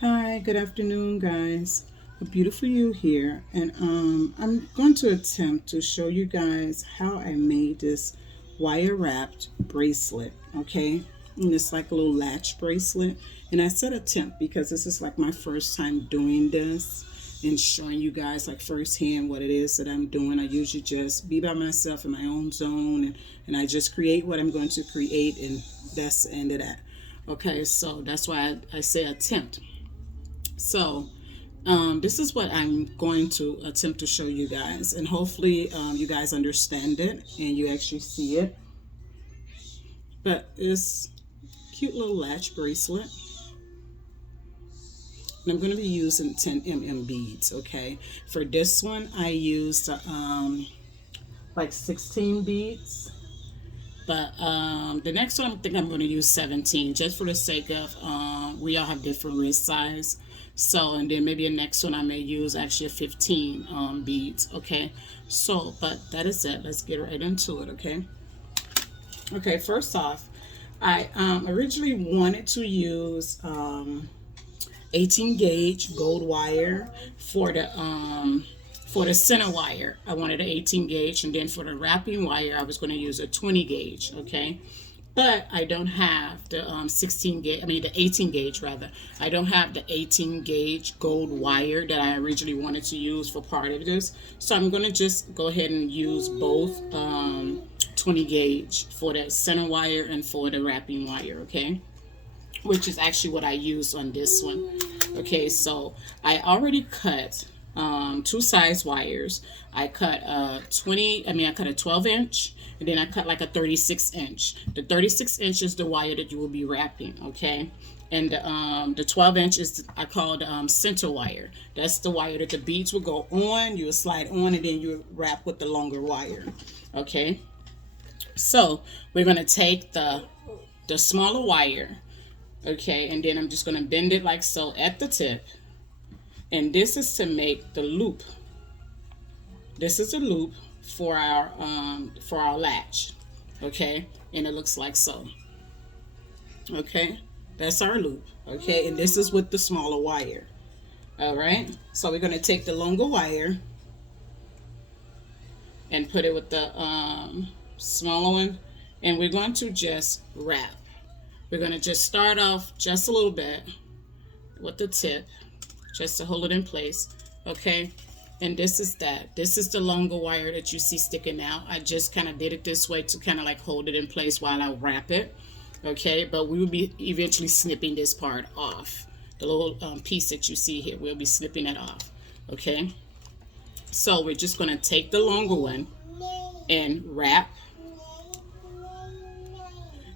Hi, good afternoon, guys. A beautiful you here, and I'm going to attempt to show you guys how I made this wire wrapped bracelet. Okay, and it's like a little latch bracelet, and I said attempt because this is like my first time doing this and showing you guys like firsthand what it is that I'm doing. I usually just be by myself in my own zone, and I just create what I'm going to create, and that's the end of that. Okay, so that's why I say attempt. So, this is what I'm going to attempt to show you guys, and hopefully, you guys understand it and you actually see it. But it's cute little latch bracelet, and I'm going to be using 10 beads. Okay, for this one, I used like 16 beads. But the next one, I think I'm going to use 17, just for the sake of we all have different wrist size. So, and then maybe the next one I may use actually a 15 beads. Okay. So, but that is it. Let's get right into it. Okay. Okay. First off, I originally wanted to use 18 gauge gold wire for the center wire. I wanted an 18 gauge, and then for the wrapping wire, I was going to use a 20 gauge. Okay, but I don't have the 16 gauge. I mean the 18 gauge rather. I don't have the 18 gauge gold wire that I originally wanted to use for part of this. So I'm going to just go ahead and use both 20 gauge for the center wire and for the wrapping wire. Okay, which is actually what I used on this one. Okay, so I already cut two size wires. I cut I cut a 12-inch, and then I cut like a 36-inch. The 36-inch is the wire that you will be wrapping, okay? And the 12-inch is, I call it center wire. That's the wire that the beads will go on, you will slide on, and then you wrap with the longer wire, okay? So we're gonna take the smaller wire, okay, and then I'm just going to bend it like so at the tip, and this is to make the loop. This is a loop for our latch, okay, and it looks like so. Okay, that's our loop. Okay, and this is with the smaller wire. All right, so we're going to take the longer wire and put it with the smaller one, and we're going to just wrap. We're going to just start off just a little bit with the tip, just to hold it in place. Okay, and this is that. This is the longer wire that you see sticking out. I just kind of did it this way to kind of like hold it in place while I wrap it. Okay, but we will be eventually snipping this part off. The little piece that you see here, we'll be snipping it off. Okay, so we're just going to take the longer one and wrap,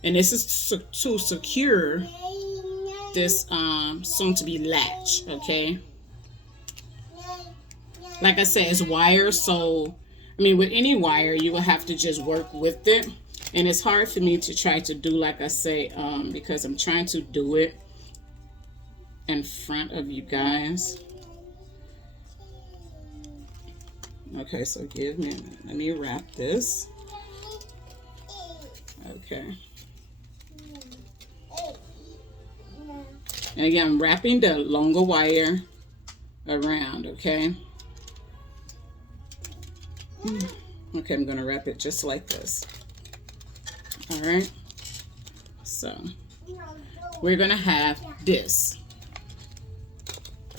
and this is to secure this soon to be latch. Okay, like I said, it's wire, so I mean with any wire you will have to just work with it, and it's hard for me to try to do, like I say, because I'm trying to do it in front of you guys. Okay, so give me a minute. Let me wrap this. Okay, and again I'm wrapping the longer wire around. Okay, okay, I'm gonna wrap it just like this. All right, so we're gonna have this.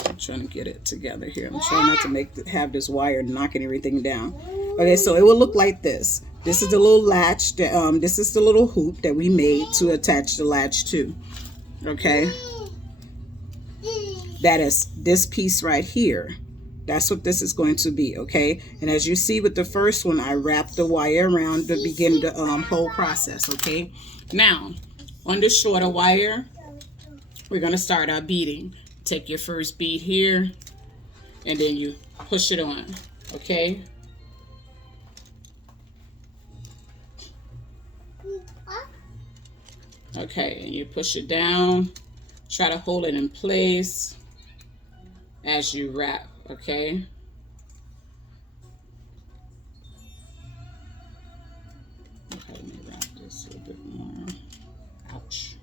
I'm trying to get it together here. I'm trying not to have this wire knocking everything down. Okay, so it will look like this. This is the little latch that this is the little hoop that we made to attach the latch to. Okay, that is this piece right here. That's what this is going to be. Okay, and as you see with the first one, I wrapped the wire around to begin the whole process. Okay, now on the shorter wire, we're going to start our beading. Take your first bead here, and then you push it on. Okay, okay, and you push it down. Try to hold it in place as you wrap. Okay, okay, let me wrap this a little bit more. Ouch.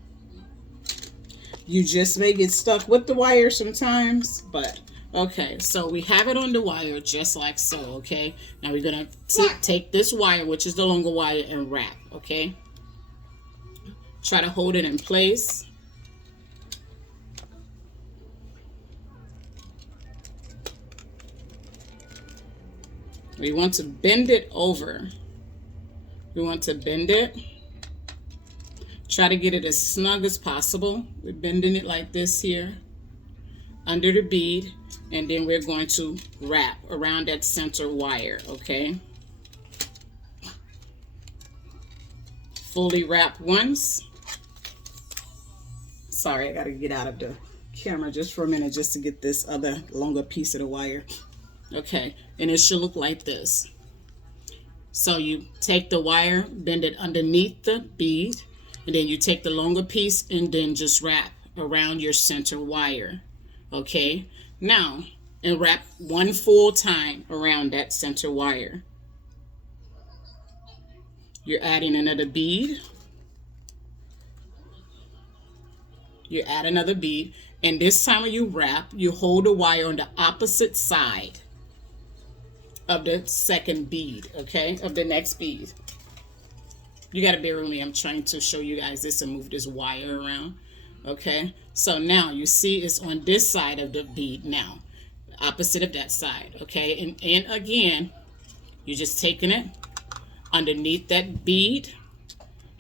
You just may get stuck with the wire sometimes, but okay. So we have it on the wire just like so, okay? Now we're gonna take this wire, which is the longer wire, and wrap, okay? Try to hold it in place. We want to bend it over. We want to bend it. Try to get it as snug as possible. We're bending it like this here under the bead, and then we're going to wrap around that center wire, okay? Fully wrap once. Sorry, I gotta get out of the camera just for a minute just to get this other longer piece of the wire. Okay, and it should look like this. So you take the wire, bend it underneath the bead, and then you take the longer piece and then just wrap around your center wire. Okay, now, and wrap one full time around that center wire. You're adding another bead. You add another bead, and this time when you wrap, you hold the wire on the opposite side of the second bead, okay, of the next bead. You got to bear with me. I'm trying to show you guys this and move this wire around. Okay. So now you see it's on this side of the bead now. Opposite of that side. Okay. And again, you're just taking it underneath that bead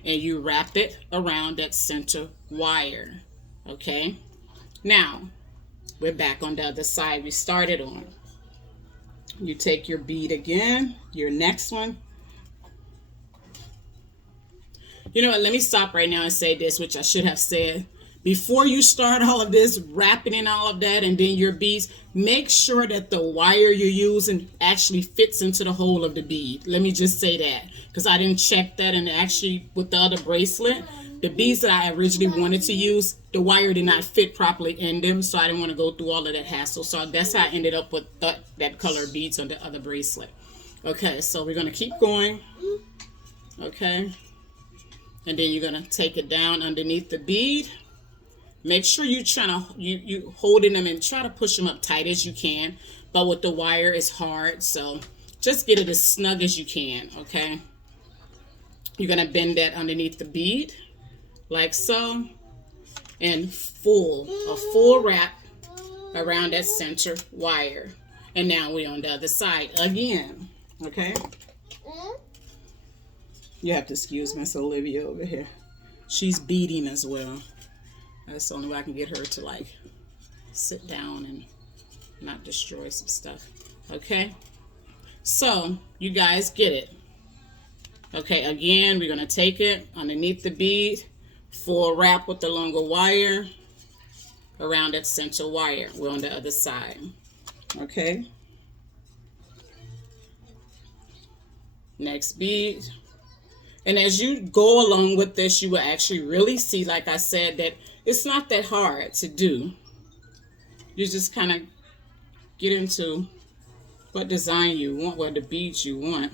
and you wrap it around that center wire. Okay. Now we're back on the other side we started on. You take your bead again, your next one. You know what, let me stop right now and say this, which I should have said. Before you start all of this, wrapping and all of that, and then your beads, make sure that the wire you're using actually fits into the hole of the bead. Let me just say that, because I didn't check that, and actually with the other bracelet, the beads that I originally wanted to use, the wire did not fit properly in them, so I didn't want to go through all of that hassle. So that's how I ended up with that color beads on the other bracelet. Okay, so we're going to keep going. Okay. And then you're gonna take it down underneath the bead. Make sure you're trying to you holding them and try to push them up tight as you can. But with the wire, it's hard, so just get it as snug as you can. Okay. You're gonna bend that underneath the bead, like so, and a full wrap around that center wire. And now we're on the other side again. Okay. You have to excuse Miss Olivia over here. She's beading as well. That's the only way I can get her to like sit down and not destroy some stuff. Okay? So, you guys get it. Okay, again, we're going to take it underneath the bead, full wrap with the longer wire around that center wire. We're on the other side. Okay? Next bead. And as you go along with this, you will actually really see, like I said, that it's not that hard to do. You just kind of get into what design you want, what the beads you want,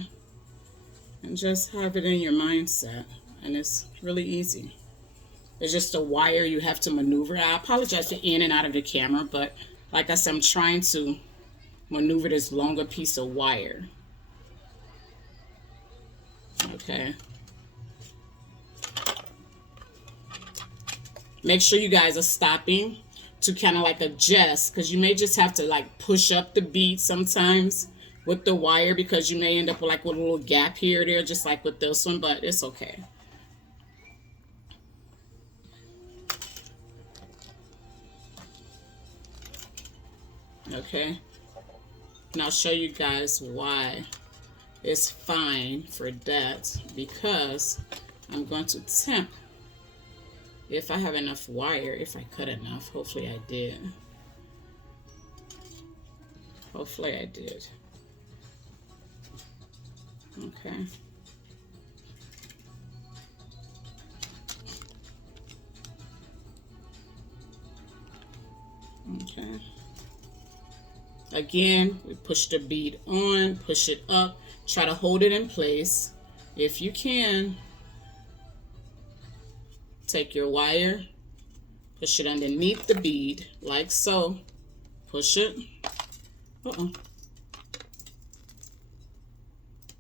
and just have it in your mindset. And it's really easy. It's just a wire you have to maneuver. I apologize for in and out of the camera, but like I said, I'm trying to maneuver this longer piece of wire. Okay. Make sure you guys are stopping to kind of like adjust, because you may just have to like push up the bead sometimes with the wire, because you may end up with like a little gap here or there, just like with this one, but it's okay. Okay. And I'll show you guys why it's fine for that, because I'm going to temp. If I have enough wire, if I cut enough, hopefully I did. Hopefully I did. Okay. Okay. Again, we push the bead on, push it up, try to hold it in place. If you can, take your wire, Push it underneath the bead like so. Push it.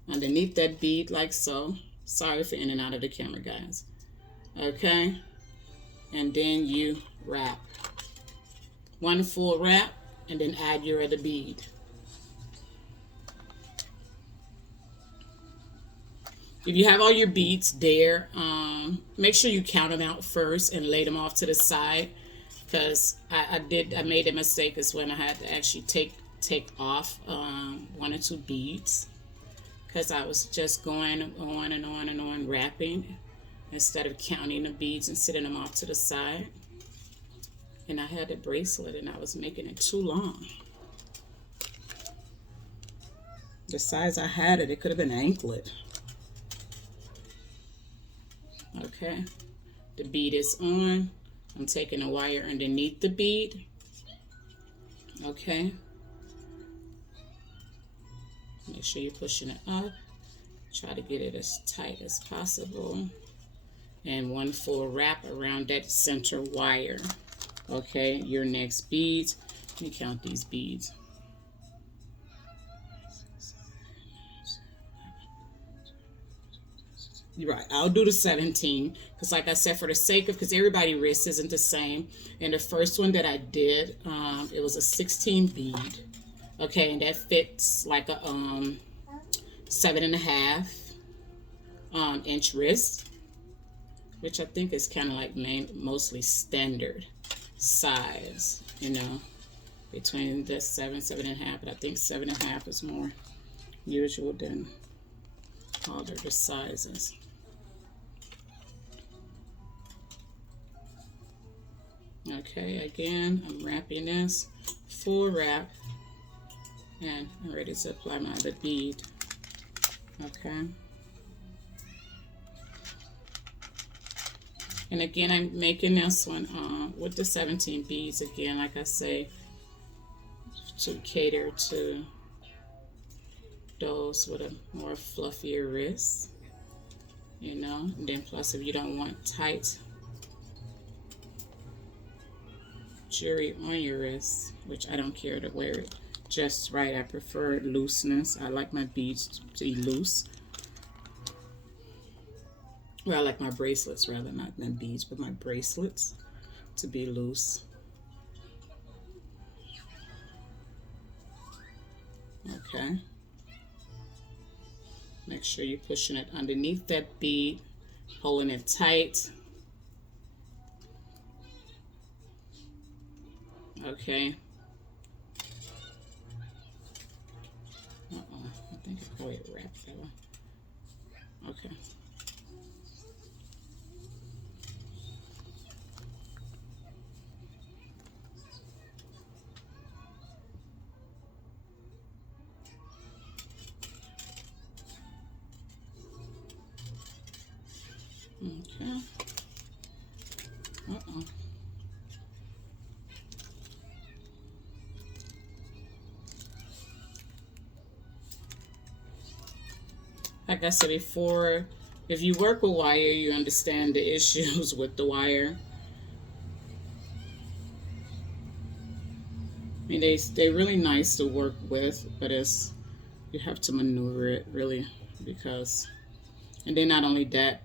Underneath that bead like so. Sorry for in and out of the camera, guys. Okay. And then you wrap. One full wrap, and then add your other bead. If you have all your beads there, make sure you count them out first and lay them off to the side, because I made a mistake is when I had to actually take off one or two beads, because I was just going on and on and on wrapping instead of counting the beads and sitting them off to the side. And I had a bracelet and I was making it too long. The size I had it could have been an anklet. Okay, the bead is on. I'm taking a wire underneath the bead. Okay, make sure you're pushing it up. Try to get it as tight as possible. And one full wrap around that center wire. Okay, your next beads. Let me count these beads. You're right, I'll do the 17, because like I said, for the sake of, because everybody's wrist isn't the same. And the first one that I did, it was a 16 bead. Okay, and that fits like a 7.5 inch wrist, which I think is kind of like mostly standard size, you know, between the 7.5, but I think 7.5 is more usual than all the sizes. Okay, again, I'm wrapping this full wrap, and I'm ready to apply my other bead. Okay. And again, I'm making this one with the 17 beads again, like I say, to cater to those with a more fluffier wrist, you know. And then plus, if you don't want tight jewelry on your wrist, which I don't care to wear it just right, I prefer looseness. I like my beads to be loose. Well, I like my bracelets, rather, not my beads, but my bracelets to be loose. Okay. Make sure you're pushing it underneath that bead, holding it tight. Okay. I think I probably wrapped that one. Okay. Okay. Like I said before, if you work with wire, you understand the issues with the wire. I mean, they're really nice to work with, but you have to maneuver it really, because, and then not only that,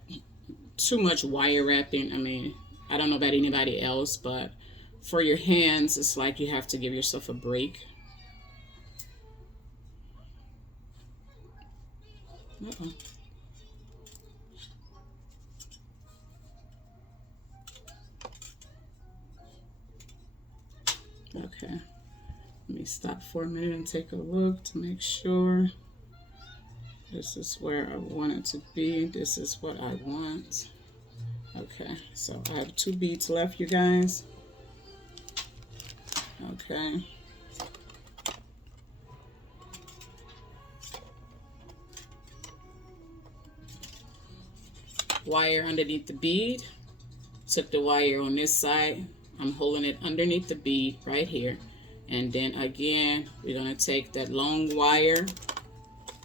too much wire wrapping. I mean, I don't know about anybody else, but for your hands, it's like you have to give yourself a break. Okay, let me stop for a minute and take a look to make sure this is where I want it to be. This is what I want. Okay, so I have 2 beads left, you guys. Okay. Wire underneath the bead. Took the wire on this side. I'm holding it underneath the bead right here. And then again, we're going to take that long wire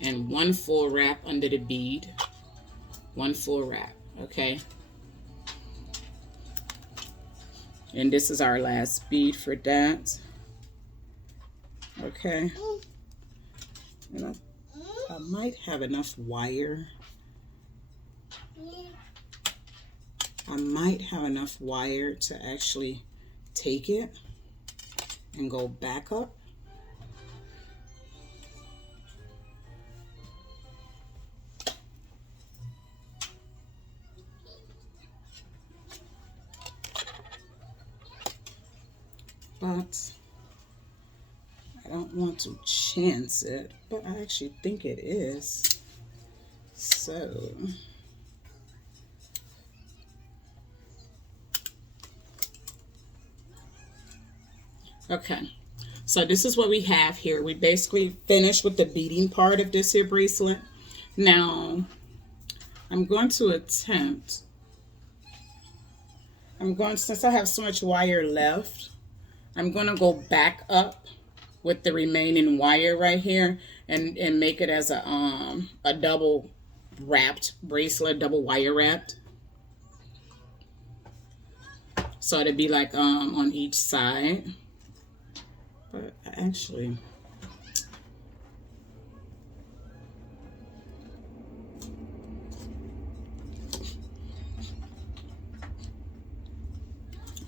and one full wrap under the bead. One full wrap, okay? And this is our last bead for that. Okay. And I might have enough wire. I might have enough wire to actually take it and go back up. But I don't want to chance it, but I actually think it is. So okay, so this is what we have here. We basically finished with the beading part of this here bracelet. Now I'm going to attempt, since I have so much wire left, I'm going to go back up with the remaining wire right here and make it as a double wrapped bracelet, double wire wrapped. So it'd be like on each side. But actually,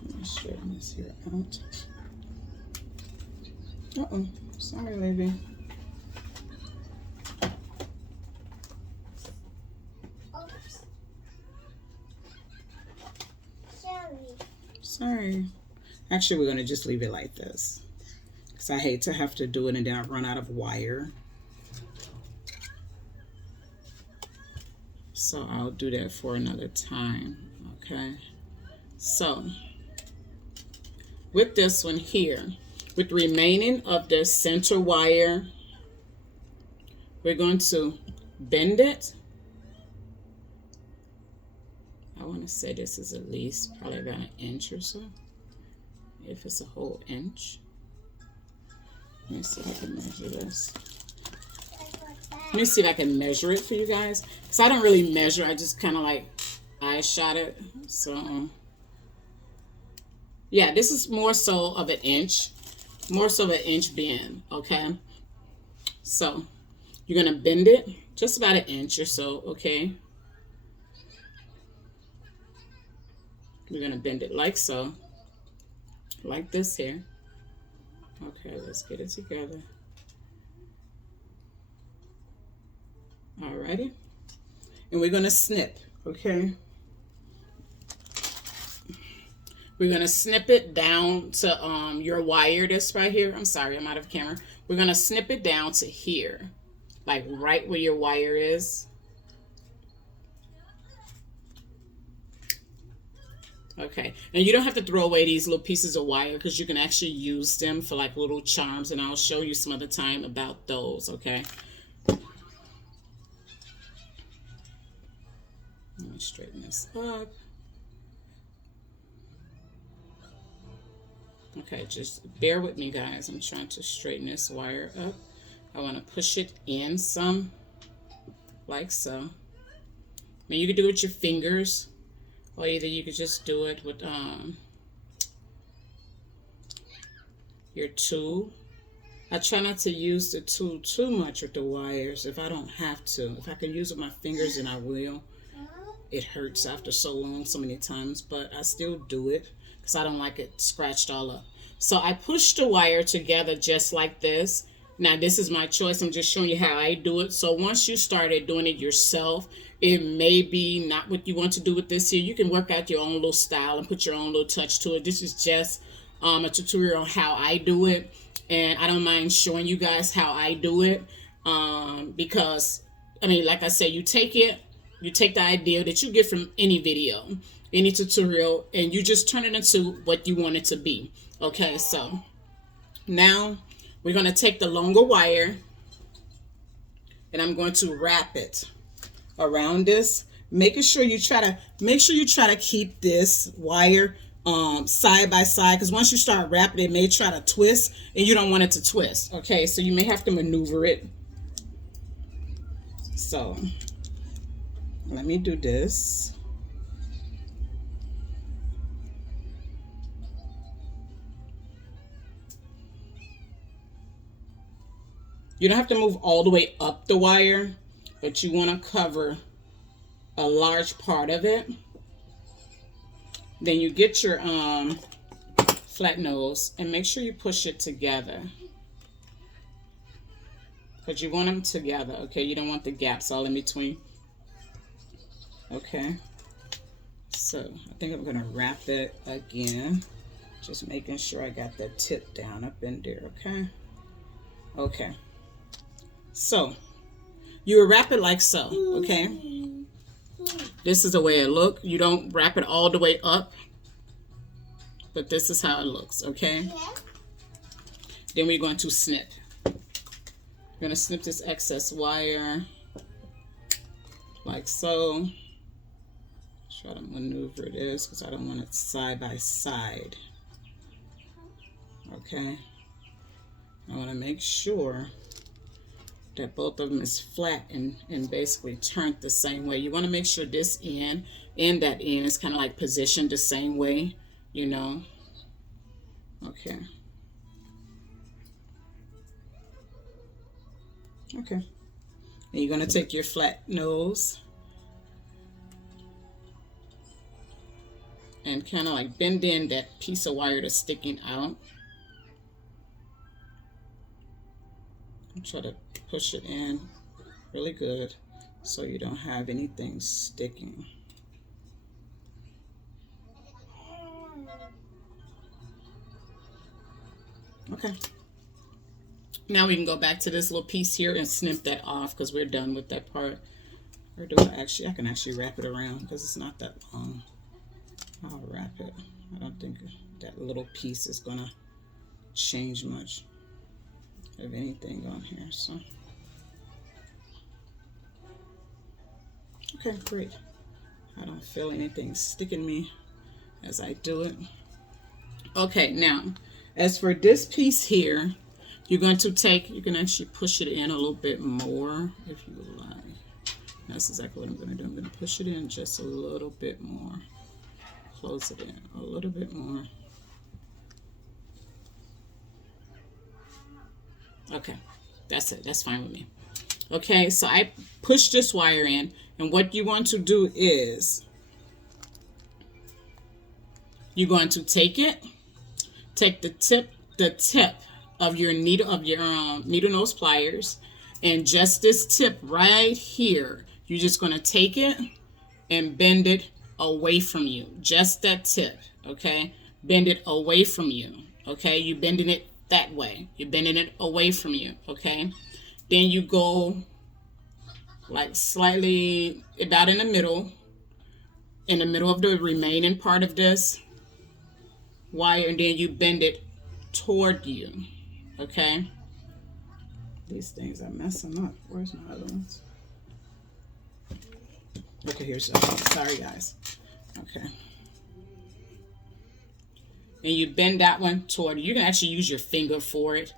let me straighten this here out. Uh-oh, sorry, lady. Oops. Sorry. Actually, we're going to just leave it like this, because I hate to have to do it and then I run out of wire. So I'll do that for another time. Okay. So with this one here, with the remaining of the center wire, we're going to bend it. I want to say this is at least probably about 1 inch or so, if it's a whole inch. Let me see if I can measure this. Let me see if I can measure it for you guys, because I don't really measure. I just kind of like eye shot it. So yeah, this is more so of 1 inch, more so of 1 inch bend. Okay, so you're gonna bend it just about 1 inch or so. Okay, we're gonna bend it like so, like this here. Okay, let's get it together. Alrighty, and we're gonna snip. Okay, we're gonna snip it down to your wire. This right here. I'm sorry, I'm out of camera. We're gonna snip it down to here, like right where your wire is. Okay, and you don't have to throw away these little pieces of wire, because you can actually use them for like little charms, and I'll show you some other time about those. Okay, let me straighten this up. Okay, just bear with me, guys. I'm trying to straighten this wire up. I want to push it in some, like so. Now you can do it with your fingers, or either you could just do it with your tool. I try not to use the tool too much with the wires if I don't have to. If I can use it with my fingers, then I will. It hurts after so long, so many times, but I still do it because I don't like it scratched all up. So I push the wire together just like this. Now this is my choice. I'm just showing you how I do it. So once you started doing it yourself, it may be not what you want to do with this here. You can work out your own little style and put your own little touch to it. This is just a tutorial on how I do it, and I don't mind showing you guys how I do it, because I mean, like I said, you take the idea that you get from any video, any tutorial, and you just turn it into what you want it to be. Okay, so now we're going to take the longer wire, and I'm going to wrap it around this, making sure you try to keep this wire side by side, because once you start wrapping, it may try to twist, and you don't want it to twist. Okay, so you may have to maneuver it. So let me do this. You don't have to move all the way up the wire, but you want to cover a large part of it. Then you get your flat nose and make sure you push it together. Because you want them together, okay? You don't want the gaps all in between. Okay. So I think I'm gonna wrap it again. Just making sure I got that tip down up in there, okay? Okay. So you wrap it like so, okay? This is the way it looks. You don't wrap it all the way up, but this is how it looks, okay? Then we're going to snip. We're going to snip this excess wire like so. Try to maneuver this because I don't want it side by side. Okay. I want to make sure that both of them is flat and basically turned the same way. You want to make sure this end and that end is kind of like positioned the same way, you know. Okay. Okay. And you're going to take your flat nose and kind of like bend in that piece of wire that's sticking out. And try to push it in really good so you don't have anything sticking. Okay. Now we can go back to this little piece here and snip that off because we're done with that part. Or do I actually, I can actually wrap it around because it's not that long. I'll wrap it. I don't think that little piece is gonna change much of anything on here, so. Okay, great. I don't feel anything sticking me as I do it. Okay, now, as for this piece here, you're going to take, you can actually push it in a little bit more if you would like. That's exactly what I'm going to do. I'm going to push it in just a little bit more. Close it in a little bit more. Okay, that's it. That's fine with me. Okay, so I push this wire in, and what you want to do is you're going to take the tip of your needle needle nose pliers, and just this tip right here, you're just going to take it and bend it away from you. Just that tip, okay? Bend it away from you, okay? You're bending it that way. You're bending it away from you, okay? Then you go like slightly about in the middle of the remaining part of this wire, and then you bend it toward you, okay? These things are messing up. Where's my other ones? Okay, here's sorry guys. Okay. And you bend that one toward you. You can actually use your finger for it.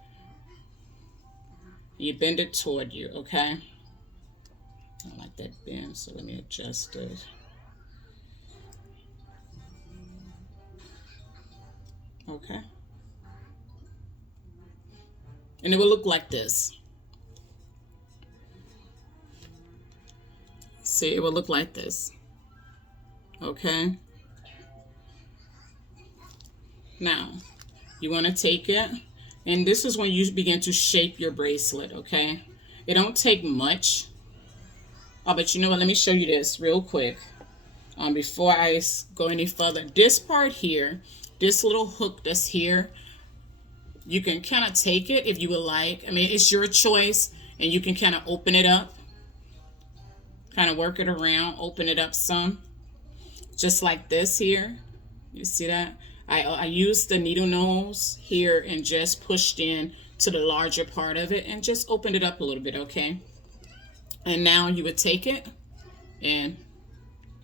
You bend it toward you, okay? I don't like that bend, so let me adjust it. Okay. And it will look like this. See, it will look like this. Okay. Now, you want to take it, and this is when you begin to shape your bracelet, okay? It don't take much. Oh, but you know what? Let me show you this real quick. Before I go any further. This part here, this little hook that's here, you can kind of take it if you would like. I mean, it's your choice, and you can kind of open it up. Kind of work it around, open it up some. Just like this here. You see that? I used the needle nose here and just pushed in to the larger part of it and just opened it up a little bit, okay? And now you would take it and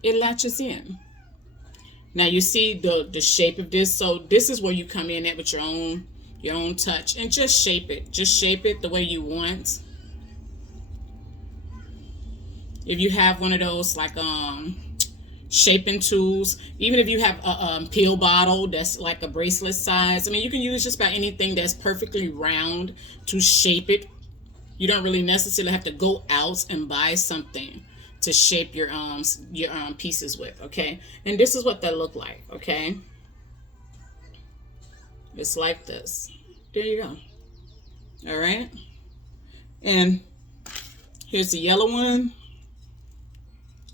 it latches in. Now you see the shape of this. So this is where you come in at with your own touch and just shape it. Just shape it the way you want. If you have one of those like shaping tools, even if you have a pill bottle that's like a bracelet size, I mean, you can use just about anything that's perfectly round to shape it You don't really necessarily have to go out and buy something to shape your pieces with, okay? And this is what they look like, okay? It's like this. There you go. All right. And here's the yellow one.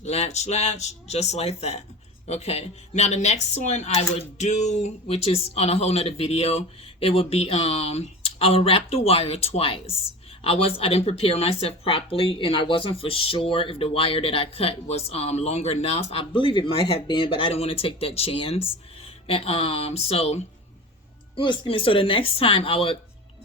Latch, latch, just like that. Okay. Now the next one I would do, which is on a whole nother video, it would be I would wrap the wire twice. I didn't prepare myself properly, and I wasn't for sure if the wire that I cut was longer enough. I believe it might have been, but I don't want to take that chance. And so the next time I would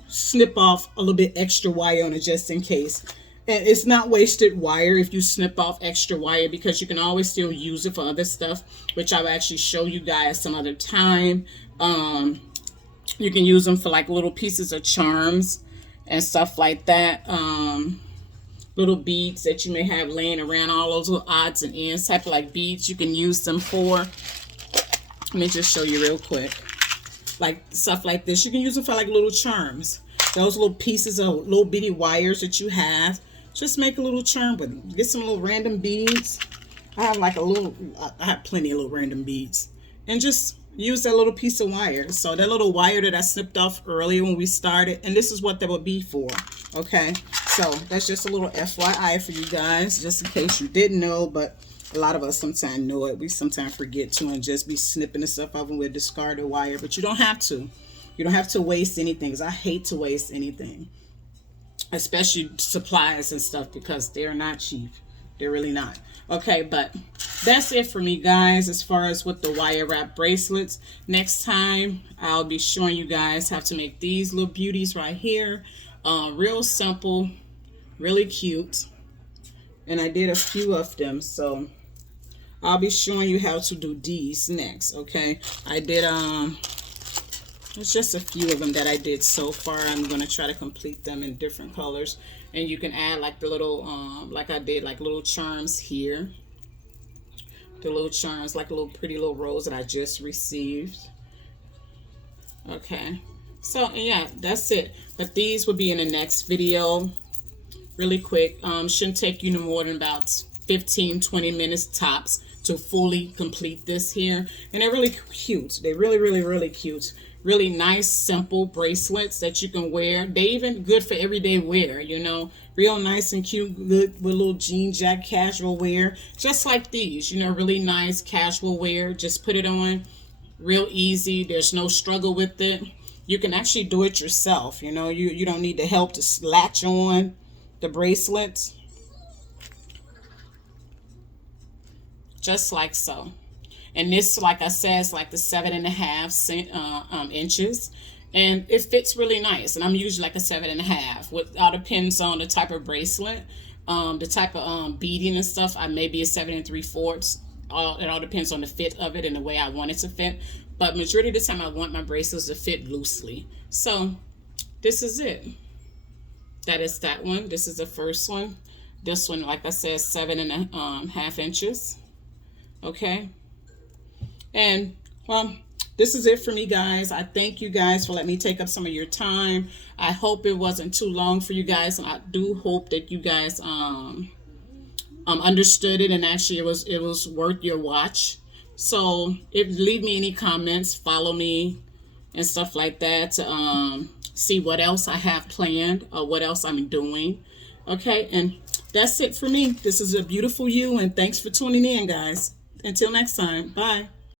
snip off a little bit extra wire on it just in case. And it's not wasted wire if you snip off extra wire, because you can always still use it for other stuff, which I will actually show you guys some other time. You can use them for like little pieces of charms and stuff like that. Little beads that you may have laying around, all those little odds and ends type of like beads you can use them for. Let me just show you real quick. Like stuff like this, you can use them for like little charms. Those little pieces of little bitty wires that you have, just make a little charm with them. Get some little random beads. I have plenty of little random beads, and just use that little piece of wire. So that little wire that I snipped off earlier when we started, and this is what that would be for. Okay, so that's just a little FYI for you guys, just in case you didn't know. But a lot of us sometimes know it. We sometimes forget to, and just be snipping the stuff off and we'll discard the wire. But you don't have to. You don't have to waste anything, because I hate to waste anything, especially supplies and stuff, because they're not cheap. They're really not. Okay, but that's it for me, guys, as far as with the wire wrap bracelets. Next time, I'll be showing you guys how to make these little beauties right here. Real simple, really cute. And I did a few of them, so I'll be showing you how to do these next, okay? I did, it's just a few of them that I did so far. I'm going to try to complete them in different colors. And you can add like the little, like I did, like little charms here. The little charms, like a little pretty little rose that I just received. Okay. So, yeah, that's it. But these will be in the next video. Really quick. Shouldn't take you no more than about 15-20 minutes tops to fully complete this here. And they're really cute. They're really, really, really cute. Really nice, simple bracelets that you can wear. They even good for everyday wear, you know. Real nice and cute, good with little jean jacket casual wear. Just like these, you know, really nice casual wear. Just put it on. Real easy. There's no struggle with it. You can actually do it yourself, you know. You don't need the help to latch on the bracelets. Just like so. And this, like I said, is like the 7.5 inches. And it fits really nice. And I'm usually like a 7.5. It all depends on the type of bracelet. The type of beading and stuff, I may be a 7 3/4. It all depends on the fit of it and the way I want it to fit. But majority of the time I want my bracelets to fit loosely. So this is it. That is that one. This is the first one. This one, like I said, 7.5 inches. Okay. And, well, this is it for me, guys. I thank you guys for letting me take up some of your time. I hope it wasn't too long for you guys, and I do hope that you guys understood it, and actually it was worth your watch. So leave me any comments, follow me and stuff like that to see what else I have planned or what else I'm doing. Okay, and that's it for me. This is A Beautiful You, and thanks for tuning in, guys. Until next time, bye.